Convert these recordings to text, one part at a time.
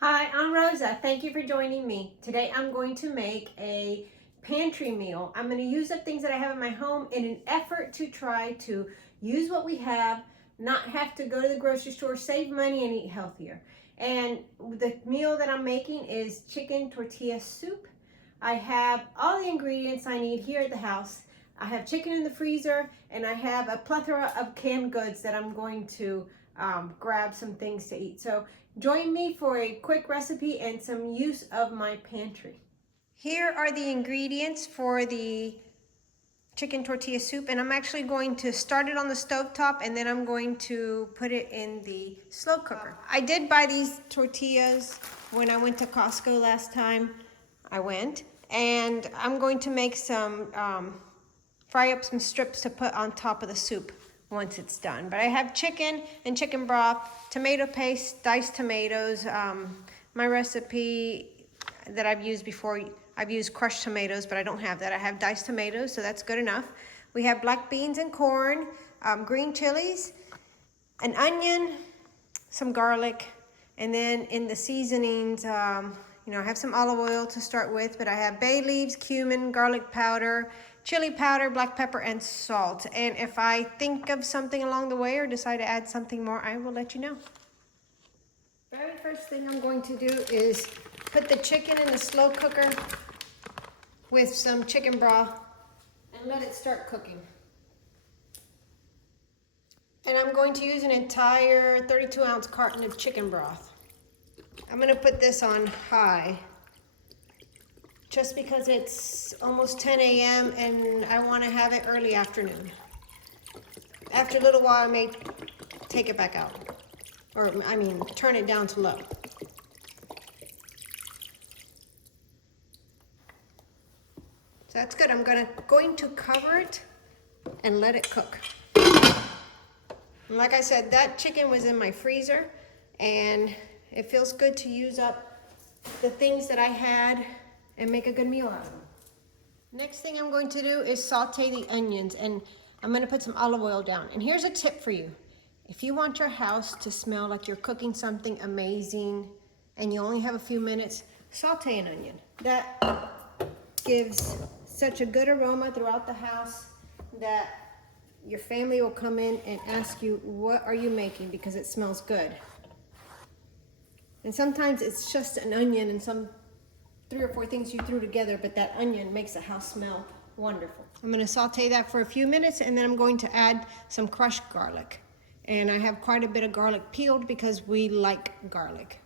Hi, I'm Rosa. Thank you for joining me. Today I'm going to make a pantry meal. I'm going to use up things that I have in my home in an effort to try to use what we have, not have to go to the grocery store, save money, and eat healthier. And the meal that I'm making is chicken tortilla soup. I have all the ingredients I need here at the house. I have chicken in the freezer, and I have a plethora of canned goods that I'm going to grab some things to eat. So join me for a quick recipe and some use of my pantry. Here are the ingredients for the chicken tortilla soup, and I'm actually going to start it on the stovetop and then I'm going to put it in the slow cooker. I did buy these tortillas when I went to Costco last time I went, and I'm going to make some, fry up some strips to put on top of the soup once it's done. But I have chicken and chicken broth, tomato paste, diced tomatoes. My recipe that I've used before, I've used crushed tomatoes, but I don't have that. I have diced tomatoes, so that's good enough. We have black beans and corn, green chilies, an onion, some garlic, and then in the seasonings, I have some olive oil to start with, but I have bay leaves, cumin, garlic powder, chili powder, black pepper, and salt. And if I think of something along the way or decide to add something more, I will let you know. Very first thing I'm going to do is put the chicken in the slow cooker with some chicken broth and let it start cooking. And I'm going to use an entire 32-ounce carton of chicken broth. I'm going to put this on high just because it's almost 10 a.m. and I want to have it early afternoon. After a little while, I may take it back out. Or, turn it down to low. So that's good. I'm going to cover it and let it cook. And like I said, that chicken was in my freezer, and it feels good to use up the things that I had and make a good meal out of them. Next thing I'm going to do is saute the onions, and I'm going to put some olive oil down. And here's a tip for you. If you want your house to smell like you're cooking something amazing and you only have a few minutes, saute an onion. That gives such a good aroma throughout the house that your family will come in and ask you, what are you making? Because it smells good. And sometimes it's just an onion and some 3 or 4 things you threw together, but that onion makes the house smell wonderful. I'm going to saute that for a few minutes, and then I'm going to add some crushed garlic. And I have quite a bit of garlic peeled because we like garlic.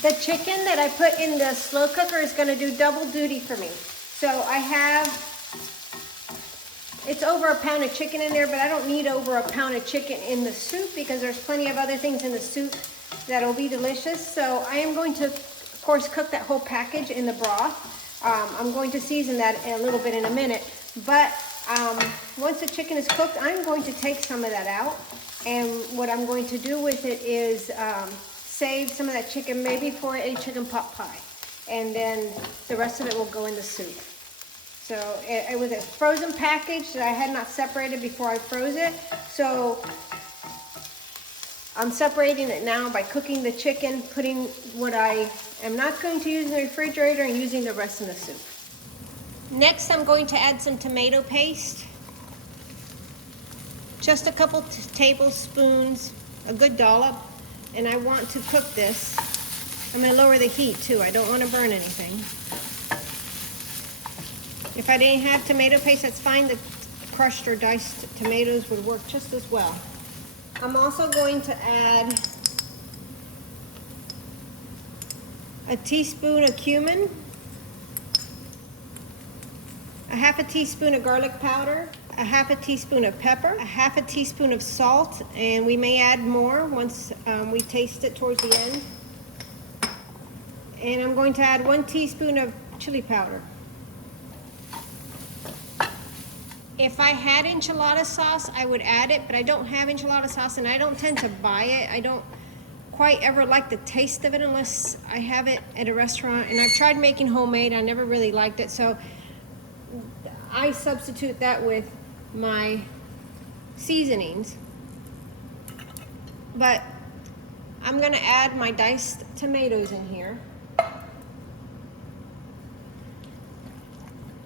The chicken that I put in the slow cooker is going to do double duty for me. So I have, it's over a pound of chicken in there, but I don't need over a pound of chicken in the soup because there's plenty of other things in the soup that'll be delicious. So I am going to, of course, cook that whole package in the broth. I'm going to season that a little bit in a minute, but once the chicken is cooked, I'm going to take some of that out, and what I'm going to do with it is save some of that chicken maybe for a chicken pot pie, and then the rest of it will go in the soup. So it was a frozen package that I had not separated before I froze it, so I'm separating it now by cooking the chicken, putting what I am not going to use in the refrigerator, and using the rest in the soup. Next, I'm going to add some tomato paste. Just a couple tablespoons, a good dollop, and I want to cook this. I'm going to lower the heat too. I don't want to burn anything. If I didn't have tomato paste, that's fine. The crushed or diced tomatoes would work just as well. I'm also going to add a teaspoon of cumin, a half a teaspoon of garlic powder, a half a teaspoon of pepper, a half a teaspoon of salt, and we may add more once we taste it towards the end. And I'm going to add 1 teaspoon of chili powder. If I had enchilada sauce, I would add it, but I don't have enchilada sauce, and I don't tend to buy it. I don't quite ever like the taste of it unless I have it at a restaurant, and I've tried making homemade. I never really liked it, so I substitute that with my seasonings. But I'm gonna add my diced tomatoes in here.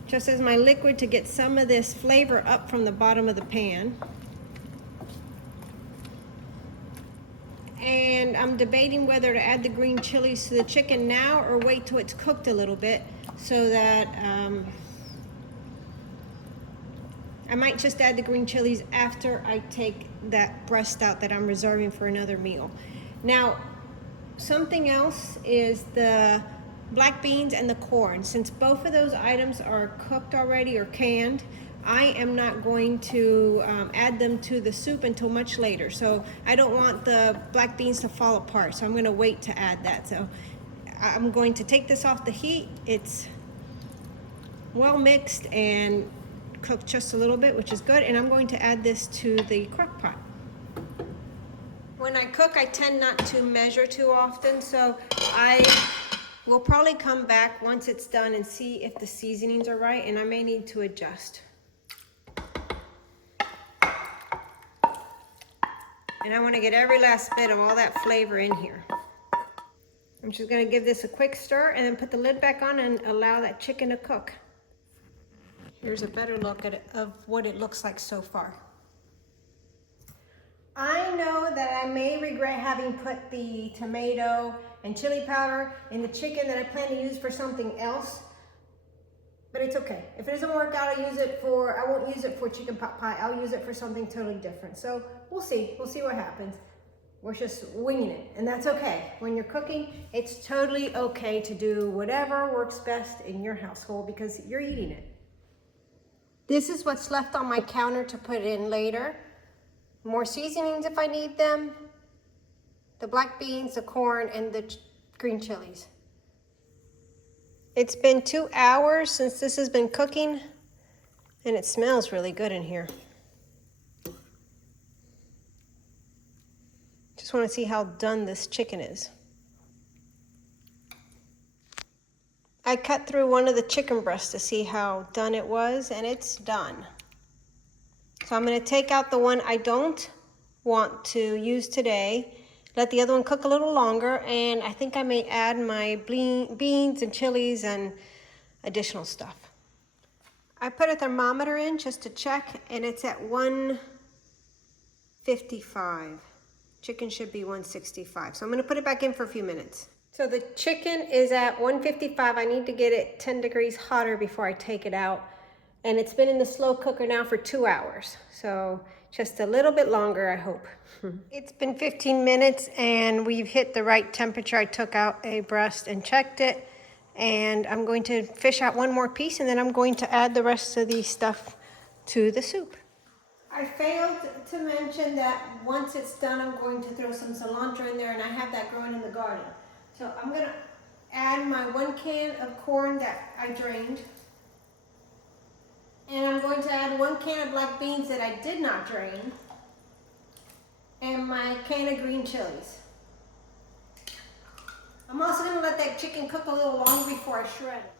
Just as my liquid to get some of this flavor up from the bottom of the pan. And I'm debating whether to add the green chilies to the chicken now or wait till it's cooked a little bit so that I might just add the green chilies after I take that breast out that I'm reserving for another meal. Now, something else is the black beans and the corn. Since both of those items are cooked already or canned, I am not going to add them to the soup until much later. So I don't want the black beans to fall apart, so I'm gonna wait to add that. So I'm going to take this off the heat. It's well mixed and cooked just a little bit, which is good, and I'm going to add this to the crock pot. When I cook, I tend not to measure too often, so I will probably come back once it's done and see if the seasonings are right, and I may need to adjust. And I want to get every last bit of all that flavor in here. I'm just going to give this a quick stir and then put the lid back on and allow that chicken to cook. Here's a better look at it, of what it looks like so far. I know that I may regret having put the tomato and chili powder in the chicken that I plan to use for something else, but it's okay. If it doesn't work out, I won't use it for chicken pot pie. I'll use it for something totally different. So we'll see what happens. We're just winging it, and that's okay. When you're cooking, it's totally okay to do whatever works best in your household because you're eating it. This is what's left on my counter to put in later. More seasonings if I need them. The black beans, the corn, and the green chilies. It's been 2 hours since this has been cooking, and it smells really good in here. Just want to see how done this chicken is. I cut through one of the chicken breasts to see how done it was, and it's done. So I'm going to take out the one I don't want to use today, let the other one cook a little longer, and I think I may add my beans and chilies and additional stuff. I put a thermometer in just to check, and it's at 155. Chicken should be 165. So I'm going to put it back in for a few minutes. So the chicken is at 155. I need to get it 10 degrees hotter before I take it out. And it's been in the slow cooker now for 2 hours. So just a little bit longer, I hope. It's been 15 minutes and we've hit the right temperature. I took out a breast and checked it. And I'm going to fish out one more piece and then I'm going to add the rest of the stuff to the soup. I failed to mention that once it's done, I'm going to throw some cilantro in there, and I have that growing in the garden. So I'm gonna add my 1 can of corn that I drained. And I'm going to add 1 can of black beans that I did not drain. And my can of green chilies. I'm also gonna let that chicken cook a little longer before I shred it.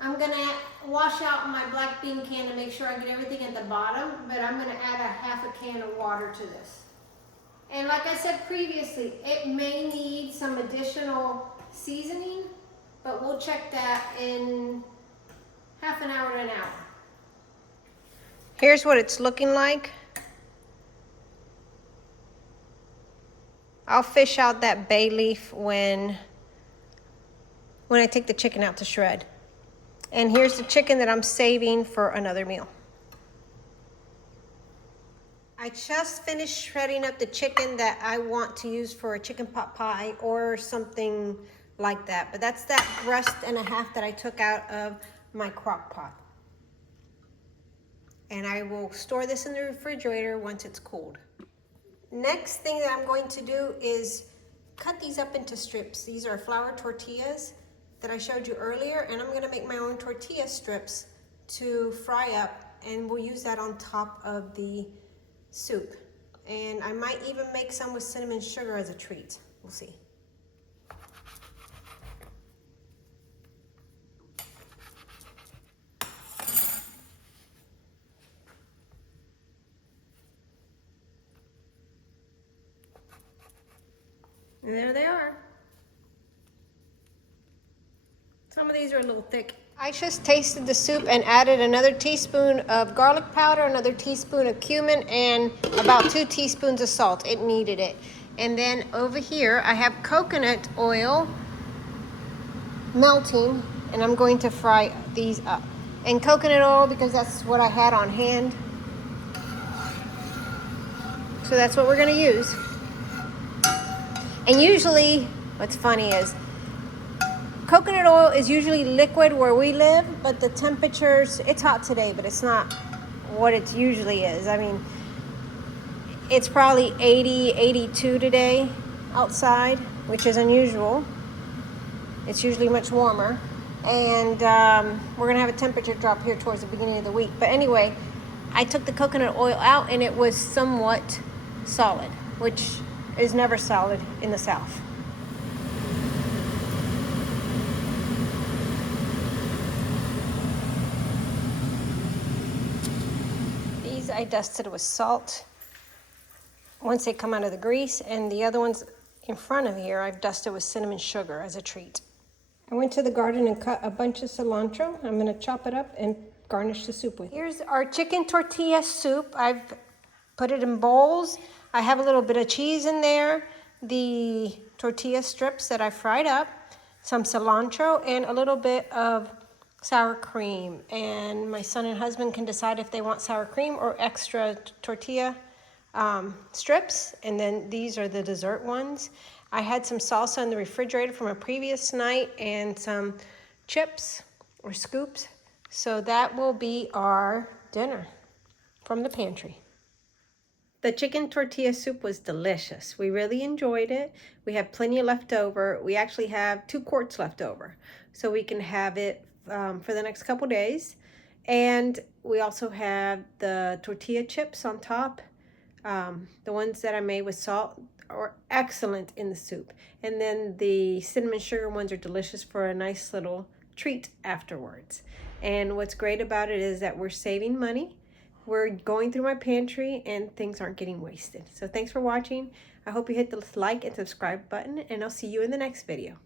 I'm gonna wash out my black bean can to make sure I get everything at the bottom, but I'm gonna add a half a can of water to this. And like I said previously, it may need some additional seasoning, but we'll check that in half an hour to an hour. Here's what it's looking like. I'll fish out that bay leaf when I take the chicken out to shred. And here's the chicken that I'm saving for another meal. I just finished shredding up the chicken that I want to use for a chicken pot pie or something like that. But that's that breast and a half that I took out of my crock pot. And I will store this in the refrigerator once it's cooled. Next thing that I'm going to do is cut these up into strips. These are flour tortillas that I showed you earlier, and I'm gonna make my own tortilla strips to fry up, and we'll use that on top of the soup. And I might even make some with cinnamon sugar as a treat. We'll see. And there they are. Some of these are a little thick. I just tasted the soup and added another teaspoon of garlic powder, another teaspoon of cumin, and about 2 teaspoons of salt. It needed it. And then over here, I have coconut oil melting, and I'm going to fry these up. And coconut oil, because that's what I had on hand. So that's what we're gonna use. And usually, what's funny is, coconut oil is usually liquid where we live, but the temperatures, it's hot today, but it's not what it usually is. I mean, it's probably 80, 82 today outside, which is unusual. It's usually much warmer. And we're gonna have a temperature drop here towards the beginning of the week. But anyway, I took the coconut oil out and it was somewhat solid, which is never solid in the South. These I dusted with salt once they come out of the grease, and the other ones in front of here I've dusted with cinnamon sugar as a treat. I went to the garden and cut a bunch of cilantro. I'm gonna chop it up and garnish the soup with. Here's our chicken tortilla soup. I've put it in bowls. I have a little bit of cheese in there, the tortilla strips that I fried up, some cilantro, and a little bit of sour cream. And my son and husband can decide if they want sour cream or extra tortilla strips. And then these are the dessert ones. I had some salsa in the refrigerator from a previous night and some chips or scoops. So that will be our dinner from the pantry. The chicken tortilla soup was delicious. We really enjoyed it. We have plenty left over. We actually have 2 quarts left over, so we can have it for the next couple days. And we also have the tortilla chips on top. The ones that I made with salt are excellent in the soup. And then the cinnamon sugar ones are delicious for a nice little treat afterwards. And what's great about it is that we're saving money. We're going through my pantry and things aren't getting wasted. So thanks for watching. I hope you hit the like and subscribe button, and I'll see you in the next video.